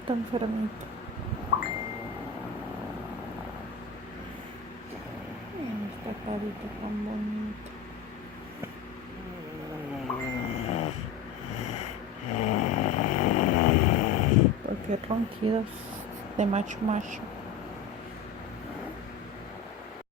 Está enfermito. Esta carita tan bonita. Porque ronquidos de macho macho.